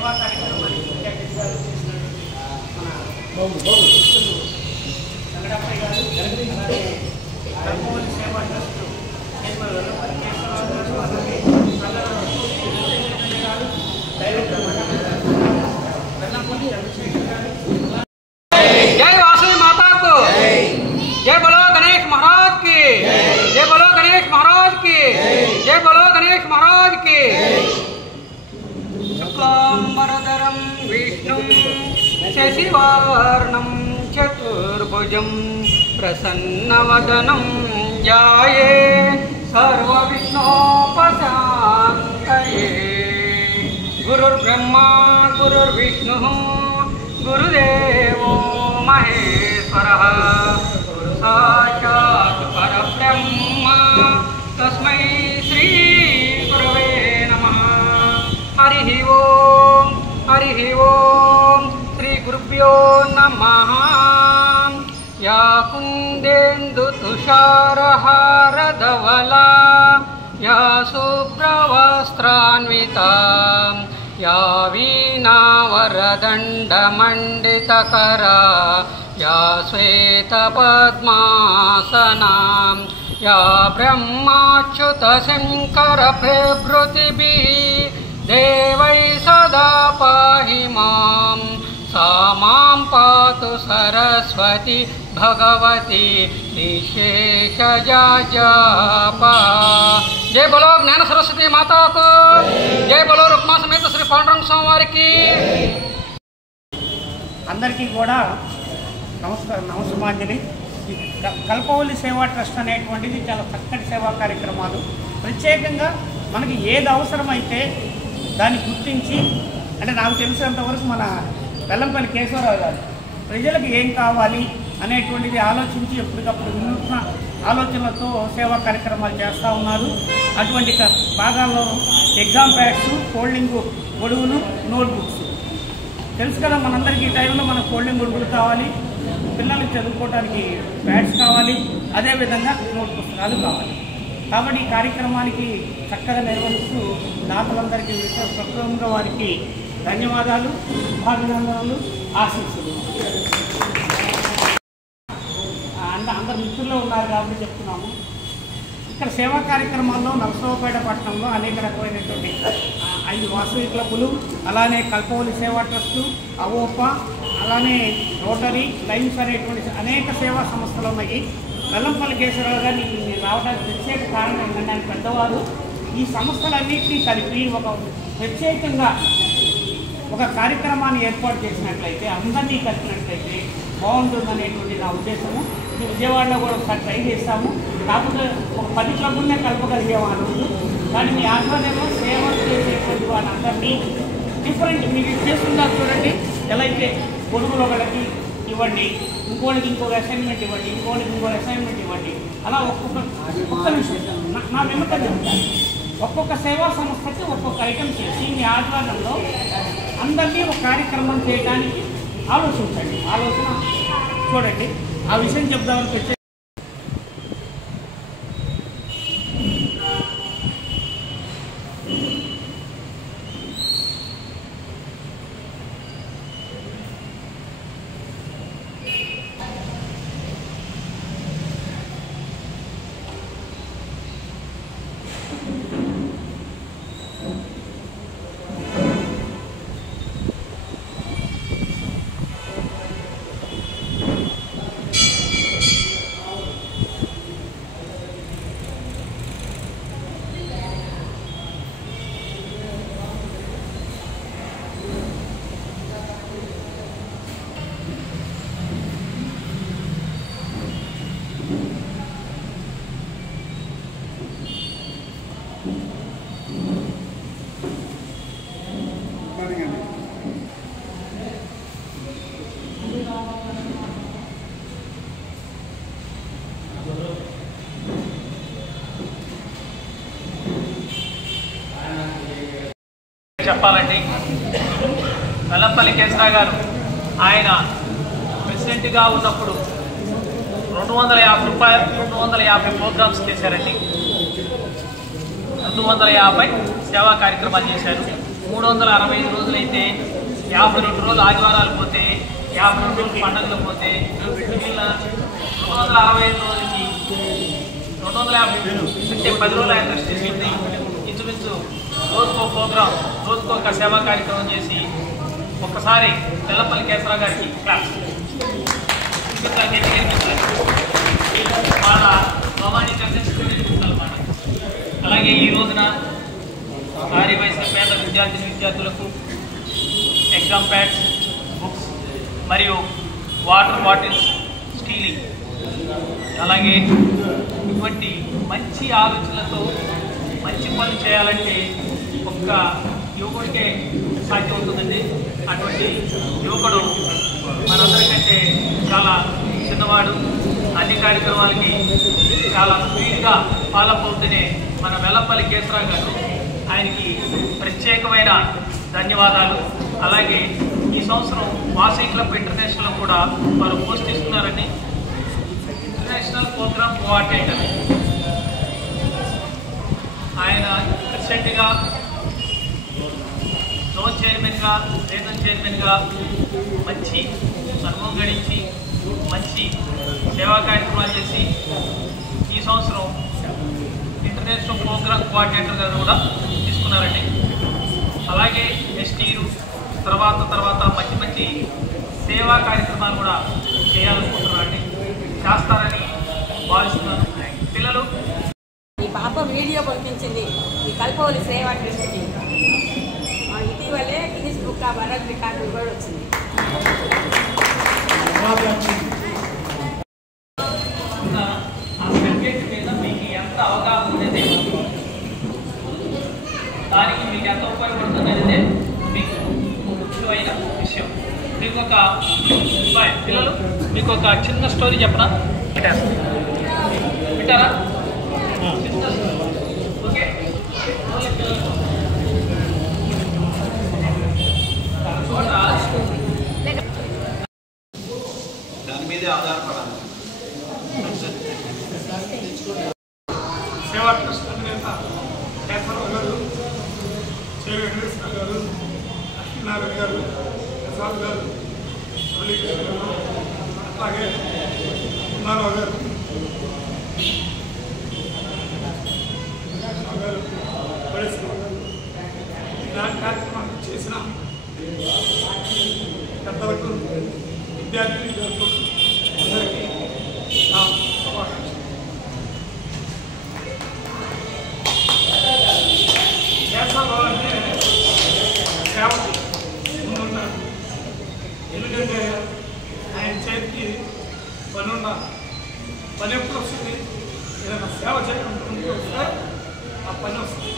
సేవా కార్యక్రమానికి ముఖ్య అతిథిగా చేసినటువంటి మన సంగడప్పయ్య గారు, అలాగే కల్పవల్లి సేవా ట్రస్ట్ చైర్మన్ వెల్లపల్లి కేశవరావు గారు, అలాగే గారు, డైరెక్టర్ వెల్లంపల్లి చంద్రశేఖర్ గారు. जय वासवी माता को जय बोलो गणेश महाराज की जय बोलो गणेश महाराज की जय बोलो गणेश महाराज की। शुक्लांबरधरं विष्णुं शशिवर्णं चतुर्भुजं प्रसन्नवदनं ध्याये सर्वविघ्नोपशान्तये। गुरुर्ब्रह्मा गुरुर्विष्णुः गुरुदेवो महेश्वरः गुरु साक्षात् परब्रह्म तस्मै श्री गुरवे नमः। हरिः ओम श्री गुरुभ्यो नमः। या कुन्देन्दु तुषारहारधवला या शुभ्रवस्त्रान्विता या वीणावरदण्डमण्डितकरा या श्वेतपद्मासना या ब्रह्माच्युतशङ्करप्रभृतिभिः देवैः सदा पाहि मां। सा मां पातु सरस्वती भगवती निशेषजापा। जय बोलो ज्ञान सरस्वती माता को जय बोलो रुक्मा समेत श्री पांडुरंग स्वामी वारिकी। అందరికీ కూడా నమస్కారాంజలి। కల్పవల్లి సేవా ట్రస్ట్ అనేటువంటిది చాలా చక్కటి సేవా కార్యక్రమాలు, ప్రత్యేకంగా మనకి ఏది అవసరమైతే దాన్ని గుర్తించి, అంటే నాకు తెలిసినంతవరకు మన వెల్లంపల్లి కేశవరావు గారు ప్రజలకు ఏం కావాలి అనేటువంటిది ఆలోచించి ఎప్పటికప్పుడు వినూత్న ఆలోచనలతో సేవా కార్యక్రమాలు చేస్తూ ఉన్నారు. అటువంటి భాగాల్లో ఎగ్జామ్ ప్యాడ్స్, ఫోల్డింగ్ గొడుగులు, నోట్బుక్స్ తెలుసు కదా మనందరికీ. ఈ టైంలో మనకు ఫోల్డింగ్ గొడుగులు కావాలి, పిల్లలకి చదువుకోవడానికి ప్యాడ్స్ కావాలి, అదేవిధంగా నోట్ పుస్తకాలు కావాలి. కాబట్టి ఈ కార్యక్రమానికి చక్కగా నిర్వహిస్తూ దాతలందరికీ ప్రప్రముఖంగా వారికి ధన్యవాదాలు, అభినందనలు, ఆశీస్సులు. అందరు మిత్రుల్లో ఉన్నారు కాబట్టి చెప్తున్నాము. ఇక్కడ సేవా కార్యక్రమాల్లో నరసరావుపేట పట్టణంలో అనేక రకమైనటువంటి 5 వాసవి క్లబ్బులు, అలానే కల్పవల్లి సేవా ట్రస్టు, అవోపా, అలానే రోటరీ, లైన్స్ అనేటువంటి అనేక సేవా సంస్థలు ఉన్నాయి. వెల్లంపల్లి కేశవరావు గారు రావడానికి ప్రత్యేక కారణం ఏంటంటే ఆయన పెద్దవారు. ఈ సంస్థలన్నింటినీ కలిపి ఒక ప్రత్యేకంగా ఒక కార్యక్రమాన్ని ఏర్పాటు చేసినట్లయితే, అందరినీ కలిపినట్లయితే బాగుంటుందనేటువంటి నా ఉద్దేశము. విజయవాడలో కూడా ఒకసారి ట్రై చేస్తాము, కాకపోతే ఒక 10 క్లబ్బులనే కలపగలిగాము ఆ రోజు. కానీ మీ ఆధ్వర్యంలో సేవ చేసేటువంటి వాళ్ళందరినీ డిఫరెంట్ మీకు చేస్తున్నారు చూడండి. ఎలా అయితే గొడుగులు ఒకళ్ళకి ఇవ్వండి, ఇంకోటికి ఇంకొక అసైన్మెంట్ ఇవ్వండి, ఇంకోటికి ఇంకొక అసైన్మెంట్ ఇవ్వండి, అలా ఒక్క విషయం నా వెనుక చెప్తాను. ఒక్కొక్క సేవా సంస్థకి ఒక్కొక్క ఐటమ్ చేసి మీ ఆధ్వర్యంలో అందరినీ ఒక కార్యక్రమం చేయడానికి ఆలోచించండి. ఆలోచన చూడండి. ఆ విషయం చెప్దామని ప్రత్యేక చెప్పాలండి. వెల్లంపల్లి కేశవరావు గారు ఆయన ప్రెసిడెంట్గా ఉన్నప్పుడు 250 ప్రోగ్రామ్స్ చేశారండి. 250 సేవా కార్యక్రమాలు చేశారు. 365 రోజులైతే 52 రోజులు ఆదివారాలు పోతే 52 రోజులు పండుగలు పోతే మిగిలిన 265 రోజులకి 250 అంటే 10 రోజులు ఆయన రెస్ట్ తీసుకుంది. ఇంచుమించు రోజుకో ప్రోగ్రాం, రోజుకో ఒక సేవా కార్యక్రమం చేసి ఒక్కసారి తెల్లపల్లి కేశవరావు గారికి క్లాస్ వాళ్ళ ప్రామాణికంగా. అలాగే ఈ రోజున భారీ వయసుల పేద విద్యార్థులకు ఎగ్జామ్ ప్యాడ్స్, బుక్స్ మరియు వాటర్ బాటిల్స్, స్టీలింగ్, అలాగే ఇటువంటి మంచి ఆలోచనలతో మంచి పనులు చేయాలంటే ఒక్క యువకుడికే సాధ్యమవుతుందండి. అటువంటి యువకుడు మనందరికంటే చాలా చిన్నవాడు, అన్ని కార్యక్రమాలకి చాలా స్పీడ్గా ఫాలోఅప్ అవుతూనే మన వెల్లంపల్లి కేశవరావు గారు, ఆయనకి ప్రత్యేకమైన ధన్యవాదాలు. అలాగే ఈ సంవత్సరం వాసవి క్లబ్ ఇంటర్నేషనల్ కూడా వారు పోస్ట్ తీసుకున్నారండి. ఇంటర్నేషనల్ ప్రోగ్రామ్ కోఆర్డినేటర్ ఆయన ప్రెసిడెంట్గా, జోన్ చైర్మన్గా, రీజనల్ చైర్మన్గా మంచి అనుభవం గడించి మంచి సేవా కార్యక్రమాలు చేసి ఈ సంవత్సరం ఇంటర్నేషనల్ ప్రోగ్రామ్ కోఆర్డినేటర్ గారు కూడా తీసుకున్నారండి. అలాగే నెక్స్ట్ ఇయర్ తర్వాత మంచి మంచి సేవా కార్యక్రమాలు కూడా చేయాలనుకుంటున్నారండి. చేస్తారని భావిస్తున్నాను. పిల్లలు ఈ పాప వీడియో పంపించింది ఈ కల్పవల్లి సేవా ట్రస్ట్కి. ఇటీవలే Guinness book of world record కూడా వచ్చింది. ఆ సబ్జెక్ట్ మీద మీకు ఎంత అవగాహన ఉందనేది, దానికి మీకు ఎంత ఉపయోగపడుతుంది అనేది మీకు ముఖ్యమైన విషయం. మీకు ఒక పిల్లలు మీకు ఒక చిన్న స్టోరీ చెప్పనా? వింటారా? చిన్న ఓకే. దాని మీదే ఆధారపడాలి. సేవా ట్రస్ట్ అధినేత కేశవరావు గారు, చేరు వెంకటేశ్వర గారు, లక్ష్మీనారాయణ గారు, ప్రసాద్ గారు, మురళీకృష్ణ గారు, అట్లాగే ఉన్నారావు గారు, ఇలాంటి కార్యక్రమాలు చేసిన పెద్దలకు, విద్యార్థులకు అందరికీ నా శుభాకాంక్షలు. కేశవరావు అంటే సేవకి ముందుంటారు. ఎందుకంటే ఆయన చేతికి పని ఉండాలి. పని ఎప్పుడు వస్తుంది? ఏదైనా సేవ చేయడం వస్తే ఆ పని వస్తుంది.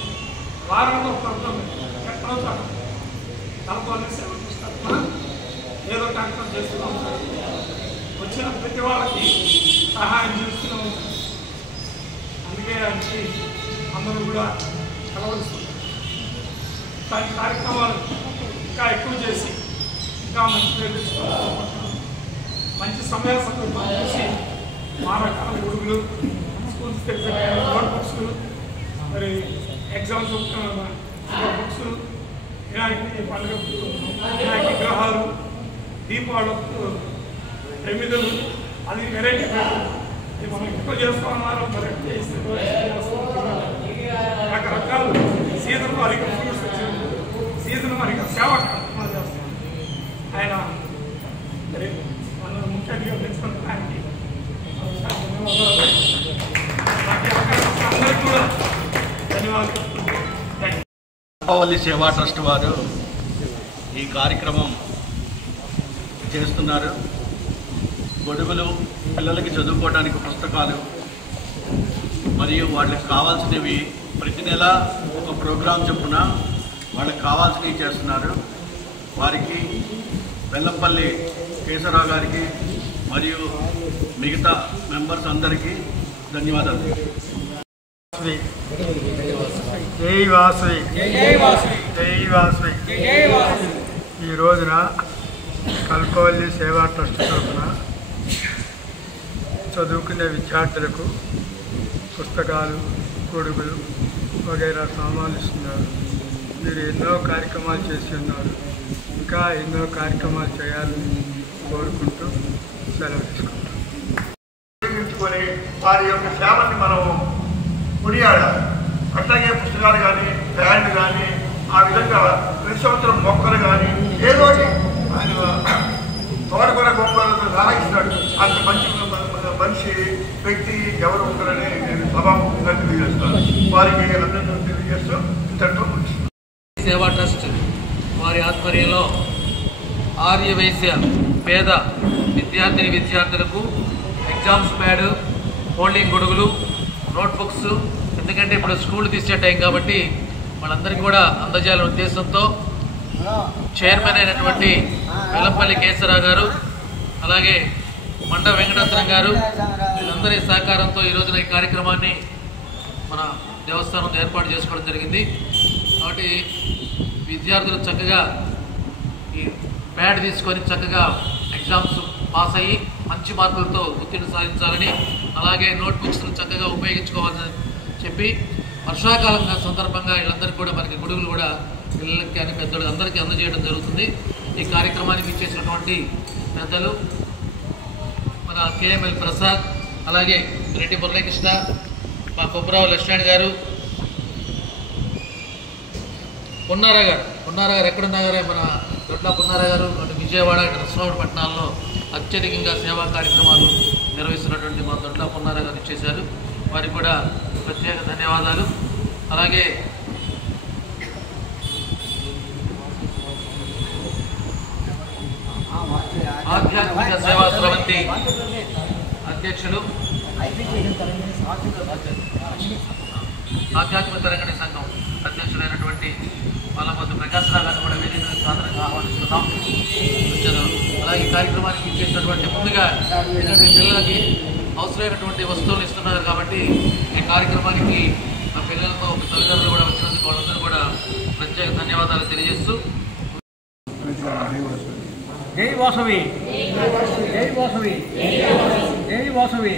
వారంలో ప్రోగ్రాం ఎక్కడో తలతోనే సేవ చేస్తారు, ఏదో కార్యక్రమం చేస్తూ ఉంటారు. వచ్చిన ప్రతి వాళ్ళకి సహాయం చేస్తూ ఉంటారు. అందుకే ఆయనకి అందరూ కూడా కలవలుస్తున్నారు. ఇలాంటి కార్యక్రమాలు ఇంకా ఎక్కువ చేసి ఇంకా మంచి పేరు తెచ్చుకోవాలనుకుంటున్నాం. మంచి సమయ సందర్భాలు చూసి మా రకాల గొడుగులు, స్కూల్స్ నోట్ బుక్స్, మరి ఎగ్జామ్స్ బుక్స్, వినాయకుడి పండుగ, వినాయక విగ్రహాలు, దీపావళి ప్రమిదలు, అది వెరైటీ ఇది మనం ఎక్కువ చేస్తున్నారు. మరి రకరకాల సీజన్ వారికి ఫ్రూట్స్ వచ్చింది, సీజన్ వారికి సేవా కార్యక్రమాలు చేస్తున్నాం. ఆయన మరి మనం ముఖ్యంగా తెచ్చుకున్న ఆయనకి అందరికీ కూడా ధన్యవాదాలు. కల్పవల్లి సేవా ట్రస్ట్ వారు ఈ కార్యక్రమం చేస్తున్నారు. గొడుగులు, పిల్లలకి చదువుకోవడానికి పుస్తకాలు మరియు వాళ్ళకి కావాల్సినవి ప్రతి నెల ఒక ప్రోగ్రాం చొప్పున వాళ్ళకి కావాల్సినవి చేస్తున్నారు. వారికి వెల్లంపల్లి కేశవరావు గారికి మరియు మిగతా మెంబర్స్ అందరికీ ధన్యవాదాలు. జై వాసవి, జై వాసవి. ఈ రోజున కల్పవల్లి సేవా ట్రస్ట్ తరఫున చదువుకునే విద్యార్థులకు పుస్తకాలు, గొడుగులు వగైరా సామాన్లు ఇస్తున్నారు. మీరు ఎన్నో కార్యక్రమాలు చేసి ఉన్నారు. ఇంకా ఎన్నో కార్యక్రమాలు చేయాలని కోరుకుంటూ సెలవు తీసుకుంటాం. వారి యొక్క సేవల్ని మనం కొనియాడాలి. అట్లాగే పుస్తకాలు కానీ బ్యాండ్ కానీ ఆ విధంగా ప్రతి సంవత్సరం మొక్కలు కానీ ఏదో ఆయన తోటకూర గొప్పలతో సహాయిస్తున్నాడు. అంత మంచి మనిషి వ్యక్తి ఎవరు ఉంటారని నేను సభాముఖంగా తెలియజేస్తాను. వారికి అభినందనలు తెలియజేస్తూ ఇంతటితో ముగిస్తున్నాను. సేవా ట్రస్ట్ వారి ఆధ్వర్యంలో ఆర్యవైశ్య పేద విద్యార్థులకు ఎగ్జామ్స్ ప్యాడ్, ఫోల్డింగ్ గొడుగులు, నోట్బుక్స్, ఎందుకంటే ఇప్పుడు స్కూల్ తీసే టైం కాబట్టి వాళ్ళందరికీ కూడా అందజేయాలనే ఉద్దేశంతో చైర్మన్ అయినటువంటి వెల్లంపల్లి కేశవరావు గారు, అలాగే మండ వెంకటరత్నం గారు, వీళ్ళందరి సహకారంతో ఈ రోజున ఈ కార్యక్రమాన్ని మన దేవస్థానం ఏర్పాటు చేసుకోవడం జరిగింది. కాబట్టి విద్యార్థులు చక్కగా ఈ ప్యాడ్ తీసుకొని చక్కగా ఎగ్జామ్స్ పాస్ అయ్యి మంచి మార్కులతో ఉత్తీర్ణ సాధించాలని, అలాగే నోట్బుక్స్ను చక్కగా ఉపయోగించుకోవాలని చెప్పి వర్షాకాలం సందర్భంగా వీళ్ళందరికీ కూడా మనకి గొడుగులు కూడా పిల్లలకి కానీ పెద్దలు అందరికీ అందజేయడం జరుగుతుంది. ఈ కార్యక్రమానికి ఇచ్చేసినటువంటి పెద్దలు మన కేఎంఎల్ ప్రసాద్, అలాగే రెడ్డి మురళీకృష్ణ, మా కొబ్బరావు లక్ష్మణ్ గారు, పున్నారా గారు ఎక్కడున్నారే మన దొడ్ల పున్నారా గారు, అటు విజయవాడ, ఇటు నరసింహపట్నాల్లో అత్యధికంగా సేవా కార్యక్రమాలు నిర్వహిస్తున్నటువంటి మా దొడ్ల పున్నారా గారు ఇచ్చేశారు. వారికి కూడా ప్రత్యేక ధన్యవాదాలు. అలాగే ఆధ్యాత్మిక సేవా స్రవంతి అధ్యక్షులు, ఆధ్యాత్మిక తరంగిణి సంఘం అధ్యక్షులైనటువంటి పాలమద్దు ప్రకాశ్రావు గారిని కూడా వేదిక సాధారణంగా ఆహ్వానిస్తున్నాం. అలాగే ఈ కార్యక్రమానికి ఇచ్చేసినటువంటి ముందుగా ఏంటంటే పిల్లలకి అవసరమైనటువంటి వస్తువులు ఇస్తున్నారు కాబట్టి ఈ కార్యక్రమానికి ఆ పిల్లలతో తల్లిదండ్రులు కూడా వచ్చినందుకు వాళ్ళందరూ కూడా ప్రత్యేక ధన్యవాదాలు తెలియజేస్తూ జై వాసవి, జై వాసవి, జై వాసవి,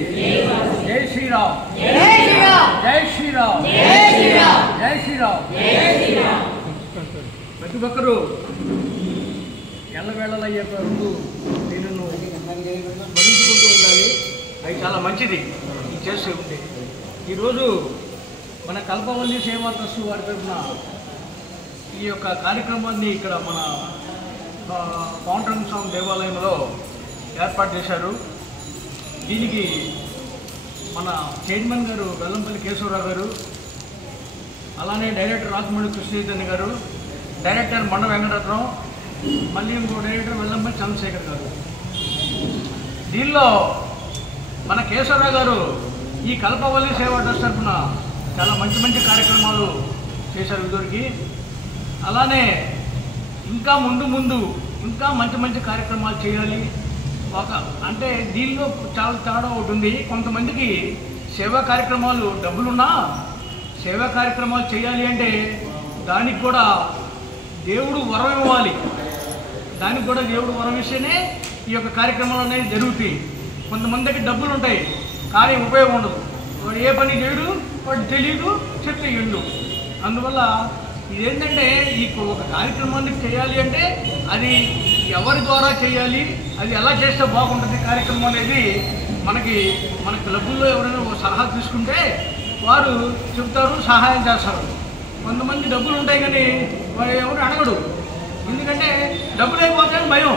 జై శ్రీరామ్, జై శ్రీరామ్, జై శ్రీరామ్. ప్రతి ఒక్కరూ ఎల్లవేళల యొక్క ముందు దీనిని మరించుకుంటూ ఉండాలి. అది చాలా మంచిది ఇది చేస్తూ ఉంటే. ఈరోజు మన కల్పవల్లి సేవా ట్రస్ట్ వారి తరఫున ఈ యొక్క కార్యక్రమాన్ని ఇక్కడ మన పాండురంగ స్వామి దేవాలయంలో ఏర్పాటు చేశారు. దీనికి మన చైర్మన్ గారు వెల్లంపల్లి కేశవరావు గారు, అలానే డైరెక్టర్ రాజమౌళి కృష్ణచైతన్య గారు, డైరెక్టర్ మండ వెంకటరత్నం, మళ్ళీ ఇంకో డైరెక్టర్ వెల్లంపల్లి చంద్రశేఖర్ గారు. దీనిలో మన కేశవరావు గారు ఈ కల్పవల్లి సేవా ట్రస్ట్ తరఫున చాలా మంచి మంచి కార్యక్రమాలు చేశారు ఇదివరకు. అలానే ఇంకా ముందు ఇంకా మంచి మంచి కార్యక్రమాలు చేయాలి. అంటే దీనిలో చాలా తేడా ఒకటి ఉంది. కొంతమందికి సేవా కార్యక్రమాలు డబ్బులున్నా సేవా కార్యక్రమాలు చేయాలి అంటే దానికి కూడా దేవుడు వరం ఇవ్వాలి. దానికి కూడా దేవుడు వరం ఇస్తేనే ఈ యొక్క కార్యక్రమాలు అనేవి జరుగుతాయి. కొంతమందికి డబ్బులు ఉంటాయి కానీ ఉపయోగం ఉండదు. వాడు ఏ పని చేయడు, వాడు తెలియదు, చెప్తే ఎండు. అందువల్ల ఇదేంటంటే ఈ ఒక కార్యక్రమాన్ని చేయాలి అంటే అది ఎవరి ద్వారా చేయాలి, అది ఎలా చేస్తే బాగుంటుంది కార్యక్రమం అనేది మన క్లబ్బుల్లో ఎవరైనా సలహా తీసుకుంటే వారు చెప్తారు, సహాయం చేస్తారు. కొంతమంది డబ్బులు ఉంటాయి కానీ వాడు ఎవరు అడగడు. ఎందుకంటే డబ్బులు అయిపోతాయని భయం.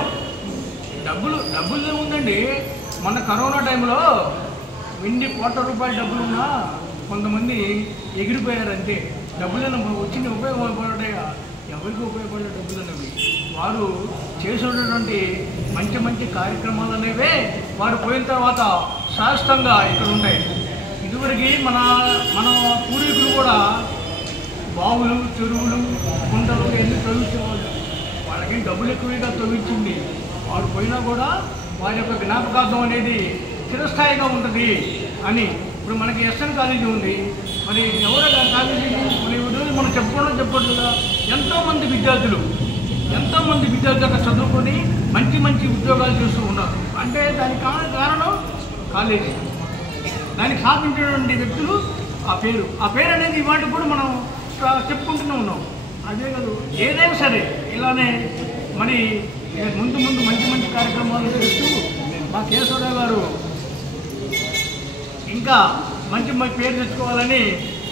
డబ్బులు ఏముందండి, మొన్న కరోనా టైంలో వెండి ₹1,00,00,000 డబ్బులున్నా కొంతమంది ఎగిరిపోయారు. అంతే డబ్బులను వచ్చిన ఉపయోగపడ్డాయా, ఎవరికి ఉపయోగపడే డబ్బులు అనేవి వారు చేసేటటువంటి మంచి మంచి కార్యక్రమాలు అనేవే వారు పోయిన తర్వాత శాశ్వతంగా ఇక్కడ ఉంటాయి. ఇదివరకు మన పూర్వీకులు కూడా బావులు, చెరువులు, కుంటలు ఎన్ని తవ్వించేవాళ్ళు. వాళ్ళకి డబ్బులు ఎక్కువగా తవ్వించింది. వారు పోయినా కూడా వారి యొక్క జ్ఞాపకార్థం అనేది చిరస్థాయిగా ఉంటుంది అని. ఇప్పుడు మనకి ఎస్ఎన్ కాలేజీ ఉంది. మరి ఎవరో కాలేజీ మనం చెప్పుకోవట్లేదా? ఎంతోమంది విద్యార్థులు అక్కడ చదువుకొని మంచి మంచి ఉద్యోగాలు చేస్తూ ఉన్నారు. అంటే దానికి కారణం కాలేజీ. దానికి సాధించినటువంటి వ్యక్తులు ఆ పేరు అనేది ఇవాటి కూడా మనం చెప్పుకుంటూనే ఉన్నాం. అదే కాదు ఏదైనా సరే ఇలానే మరి ముందు మంచి కార్యక్రమాలు చేస్తూ మా కేశవరావు గారు ఇంకా మంచి పేరు తెచ్చుకోవాలని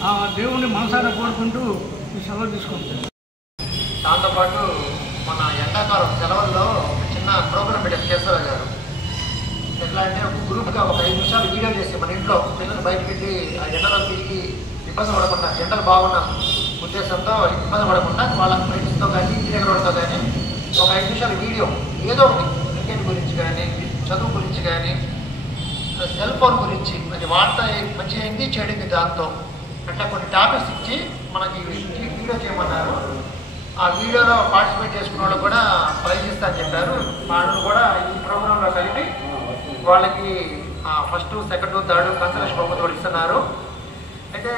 ఆ దేవుణ్ణి మనసారా కోరుకుంటూ సెలవు తీసుకుంటాం. దాంతోపాటు మన ఎండాకాలం సెలవుల్లో చిన్న ప్రోగ్రాం పెట్టారు కేశవరావు గారు. ఎట్లా అంటే ఒక గ్రూప్గా ఒక 5 నిమిషాలు వీడియో చేసి మన ఇంట్లో పిల్లలు బయటకు వెళ్ళి ఆ ఎండలో తిరిగి ఇబ్బంది పడకుండా, ఎండలు బాగున్న ఉద్దేశంతో ఇబ్బంది పడకుండా వాళ్ళ ఫ్రెండ్స్తో కానీ ఇంటి దగ్గర వాళ్ళతో కానీ ఒక 5 నిమిషాల వీడియో ఏదో ఒకటి క్రికెట్ గురించి కానీ, చదువు గురించి కానీ, సెల్ ఫోన్ గురించి అది వార్త మంచిగా అయింది చెడింది దాంతో అట్లా కొన్ని టాపిక్స్ ఇచ్చి మనకి వీడియో చేయమన్నారు. ఆ వీడియోలో పార్టిసిపేట్ చేసుకున్న వాళ్ళు కూడా ప్రైజ్ ఇస్తా అని చెప్పారు. వాళ్ళు కూడా ఈ ప్రోగ్రాంలో కలిపి వాళ్ళకి ఫస్ట్, సెకండ్, థర్డ్ కన్సలేషన్ బహుమతి కూడా ఇస్తున్నారు. అయితే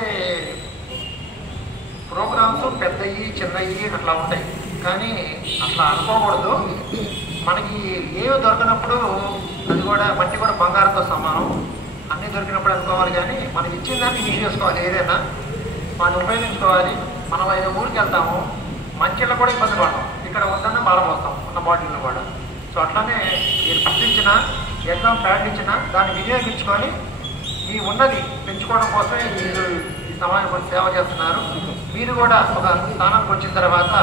ప్రోగ్రామ్స్ పెద్దవి చిన్నవి అట్లా ఉంటాయి, కానీ అట్లా అనుకోకూడదు. మనకి ఏమి దొరికినప్పుడు అది కూడా మట్టి కూడా బంగారంతో సమానం, అన్నీ దొరికినప్పుడు అనుకోవాలి. కానీ మనం ఇచ్చిన దాన్ని యూజ్ చేసుకోవాలి. ఏదైనా మనం ఉపయోగించుకోవాలి. మనం 5 ఊరికి వెళ్తాము, మంచిలో కూడా ఇబ్బంది పడతాం, ఇక్కడ ఉందన్న బాధపోస్తాం ఉన్న బాటిల్లో కూడా. సో అట్లానే మీరు పుట్టించిన ఎగ్జామ్ ప్యాడ్ ఇచ్చినా దాన్ని వినియోగించుకొని ఈ ఉన్నది పెంచుకోవడం కోసమే మీరు ఈ సమాజానికి సేవ చేస్తున్నారు. మీరు కూడా ఒక స్థానానికి వచ్చిన తర్వాత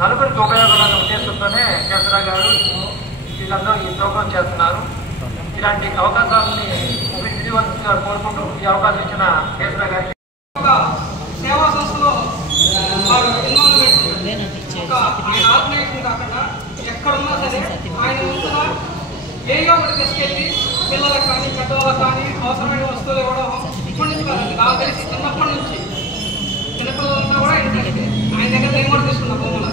నలుగురికి ఉపయోగపడాలనే ఉద్దేశంతోనే కేశవరావు గారు వీళ్ళందరూ ఈ ప్రోగ్రాం చేస్తున్నారు. ఇలాంటి అవకాశాలని విధివంతంగా కోరుకుంటూ ఈ అవకాశం ఇచ్చిన కేశవరావు గారికి సేవా సంస్థలో వారు ఒక ఆయన ఆర్గనైజేషన్ కాకుండా ఎక్కడున్నా సరే ఆయన ముందుగా ఏదో ఒకటి తీసుకెళ్ళి పిల్లలకు కానీ పెద్దవాళ్ళకి కానీ అవసరమైన వస్తువులు ఇవ్వడం ఇప్పటి నుంచి కాదండి, నాకు తెలిసి చిన్నప్పటి నుంచి చిన్నపిల్లలున్నా కూడా ఇంట్రెస్ట్. ఆయన దగ్గర నేను కూడా తీసుకున్న బొమ్మలు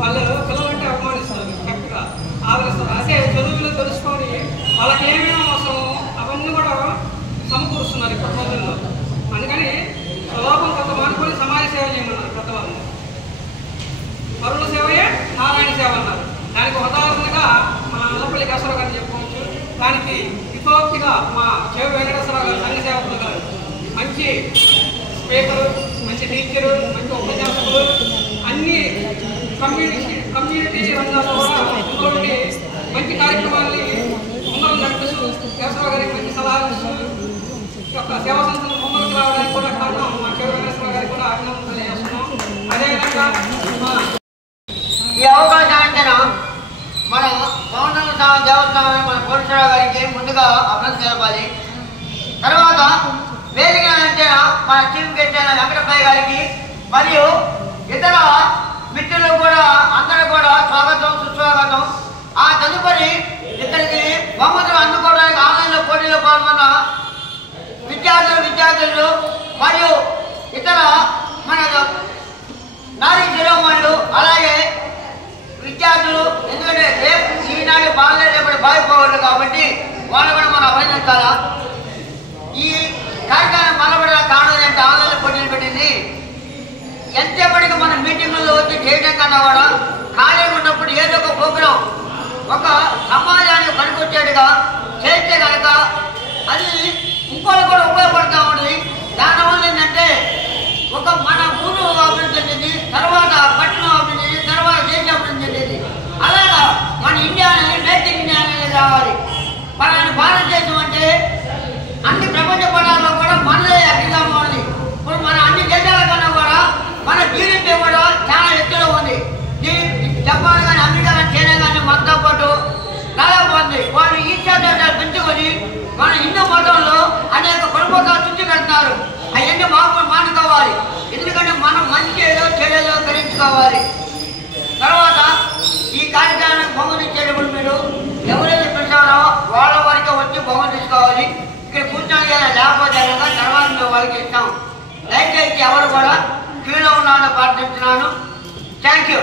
వాళ్ళు పిల్లలంటే అభిమానిస్తారు, కరెక్ట్గా ఆదరిస్తారు. అదే చదువులో తెలుసుకొని వాళ్ళకి ఏమేమి అవసరం అవన్నీ కూడా సమకూరుస్తున్నారు ఇప్పటి రోజుల్లో. అందుకని స్వలోపం కొంత మానుకొని సమాజ సేవ చేయమన్నారు పెద్దవాళ్ళు. పరుల సేవయే నారాయణ సేవ అన్నారు. దానికి ఉదాహరణగా మన అల్లపల్లి కేశవరావు గారిని చెప్పుకోవచ్చు. దానికి హితోక్తిగా మా చెవి వెంకటేశ్వరరావు గారు సంఘ సేవకులు గారు మంచి స్పీకరు, మంచి టీచరు, మంచి ఉపన్యాసకులు, అన్ని కమ్యూనిటీ రంగాల్లో కూడా ఉన్నటువంటి మంచి కార్యక్రమాన్ని ముందరం నడిపిస్తూ కేశవరావు గారికి మంచి సలహాలు ఇస్తూ యొక్క సేవా సంస్థలు ముందుకు రావడానికి కూడా కారణం మా చెవి వెంకటేశ్వరరావు గారికి కూడా అభినందనలు చేస్తున్నాం. అదేవిధంగా ఈ అవకాశాన్ని మన పవన్ దేవస్థానం మన కోటేశ్వరరావు గారికి ముందుగా అభినందన తెలపాలి. తర్వాత వేదిక అంటే మన చీఫ్ గెస్ట్ అయిన వెంకటప్పయ్య గారికి మరియు ఇతర మిత్రులు కూడా అందరూ కూడా స్వాగతం సుస్వాగతం. ఆ తదుపరి ఇక్కడికి బహుమతులు అందుకోవడానికి ఆన్లైన్లో పోటీలో పాల్గొన్న విద్యార్థులు మరియు ఇతర మన నారీ శిరోమణులు అలాగే విద్యార్థులు, ఎందుకంటే రేపు ఈనాడు బాగాలేదు రేపటి బాగిపోవాలి కాబట్టి వాళ్ళు కూడా మనం అభినందించాలా. ఈ కార్యక్రమం మొదలుపెట్టిన కారణం ఏంటంటే ఆన్లైన్లో పోటీలు పెట్టింది. ఎంతసేపటికి మన మీటింగుల్లో వచ్చి చేయడం కన్నా కూడా ఖాళీగా ఉన్నప్పుడు ఏదో ఒక ప్రోగ్రాం ఒక సమాజానికి పనికొచ్చేట్టుగా చేస్తే కనుక అది ఇంకోటి కూడా ఉపయోగపడుతూ ఉంటుంది. దానివల్ల ఏంటంటే ఒక మన ఊరు అభివృద్ధి చెందింది, తర్వాత పట్టణం అభివృద్ధి చెందింది, తర్వాత దేశం అభివృద్ధి చెందింది. అలాగా మన ఇండియాని మేక్ ఇన్ ఇండియా అనేది రావాలి. మన భారతదేశం అంటే అన్ని ప్రపంచ పటాల్లో కూడా మనదే అగ్రిగా ఉంది. ఇప్పుడు మన అన్ని దేశాల కన్నా కూడా మన జీడిపి కూడా చాలా ఎత్తులో ఉంది. జపాన్ కానీ అమెరికా కానీ చైనా కానీ మనతో పాటు దాదాపు ఉంది. వాళ్ళు ఈశా దేశాలు పెంచుకొని మన హిందూ మతంలో అనేక కుటుంబాలు చుట్టి పెడుతున్నారు. అవన్నీ మానుకోవాలి. ఎందుకంటే మనం మంచి ఏదో చెడేదో గ్రహించుకోవాలి. తర్వాత ఈ కార్యక్రమానికి బహుమతి ఇచ్చేటప్పుడు మీరు ఎవరైతే పిలిచారో వాళ్ళ వరకు వచ్చి బహుమతి తీసుకోవాలి. ఇక్కడ కూర్చొని లేకపోతే తర్వాత మేము వాళ్ళకి ఇస్తాం. దయచేసి ఎవరు కూడా క్యూలో ఉన్నారని ప్రార్థిస్తున్నాను. Thank you.